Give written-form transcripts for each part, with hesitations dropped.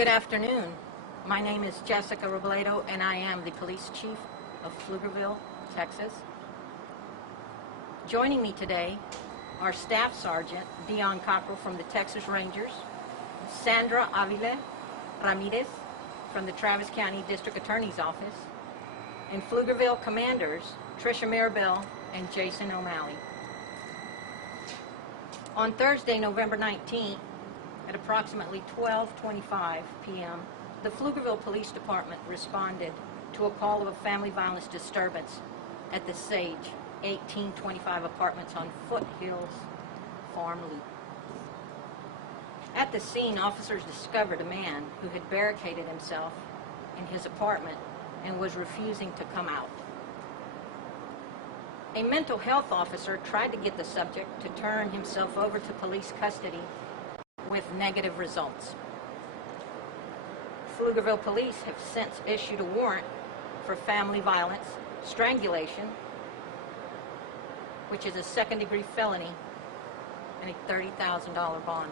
Good afternoon. My name is Jessica Robledo, and I am the police chief of Pflugerville, Texas. Joining me today are Staff Sergeant Dion Cockrell from the Texas Rangers, Sandra Avila Ramirez from the Travis County District Attorney's Office, and Pflugerville Commanders Tricia Maribel and Jason O'Malley. On Thursday, November 19th, at approximately 12:25 p.m., the Pflugerville Police Department responded to a call of a family violence disturbance at the Sage 1825 apartments on Foothills Farm Loop. At the scene, officers discovered a man who had barricaded himself in his apartment and was refusing to come out. A mental health officer tried to get the subject to turn himself over to police custody with negative results. Pflugerville police have since issued a warrant for family violence, strangulation, which is a second-degree felony, and a $30,000 bond.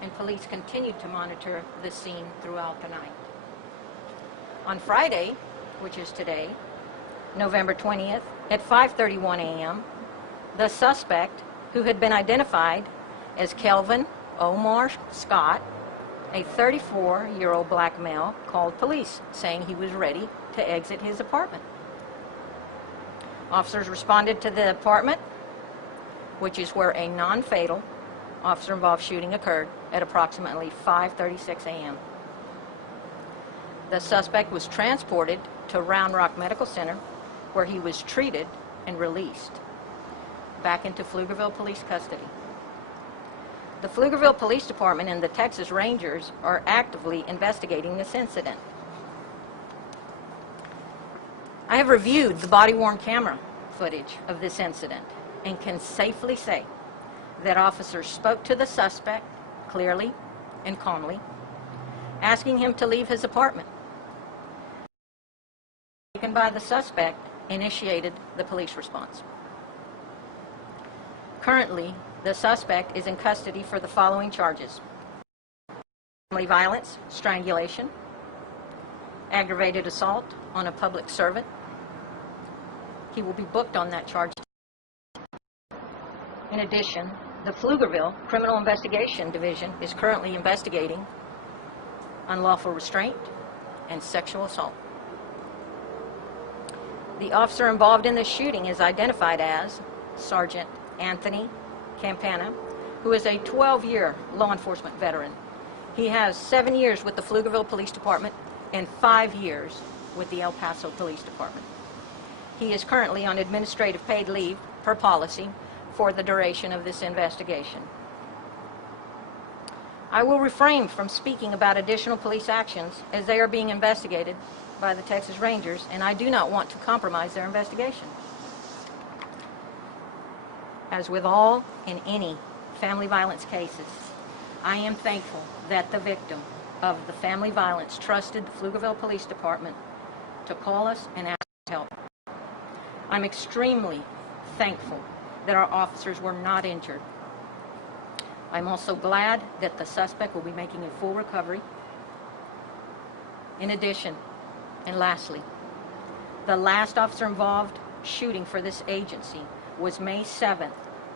And police continued to monitor the scene throughout the night. On Friday, which is today, November 20th, at 5:31 a.m., the suspect, who had been identified as Kelvin Omar Scott, a 34-year-old black male, called police, saying he was ready to exit his apartment. Officers responded to the apartment, which is where a non-fatal officer-involved shooting occurred, at approximately 5:36 a.m. The suspect was transported to Round Rock Medical Center, where he was treated and released back into Pflugerville police custody. The Pflugerville Police Department and the Texas Rangers are actively investigating this incident. I have reviewed the body-worn camera footage of this incident and can safely say that officers spoke to the suspect clearly and calmly, asking him to leave his apartment. Taken by the suspect, initiated the police response. Currently, the suspect is in custody for the following charges: family violence, strangulation, aggravated assault on a public servant. He will be booked on that charge. In addition, the Pflugerville Criminal Investigation Division is currently investigating unlawful restraint and sexual assault. The officer involved in this shooting is identified as Sergeant Anthony Campana, who is a 12-year law enforcement veteran. He has 7 years with the Pflugerville Police Department and 5 years with the El Paso Police Department. He is currently on administrative paid leave per policy for the duration of this investigation. I will refrain from speaking about additional police actions as they are being investigated by the Texas Rangers, and I do not want to compromise their investigation. As with all and any family violence cases, I am thankful that the victim of the family violence trusted the Pflugerville Police Department to call us and ask for help. I'm extremely thankful that our officers were not injured. I'm also glad that the suspect will be making a full recovery. In addition, and lastly, the last officer-involved shooting for this agency was May 7th,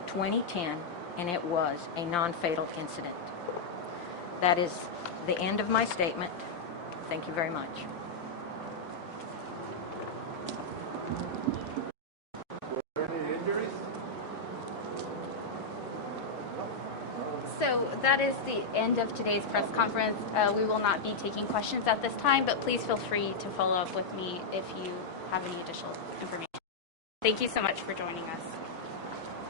2010, and it was a non-fatal incident. That is the end of my statement. Thank you very much. Were there any injuries? So that is the end of today's press conference. We will not be taking questions at this time, but please feel free to follow up with me if you have any additional information. Thank you so much for joining us.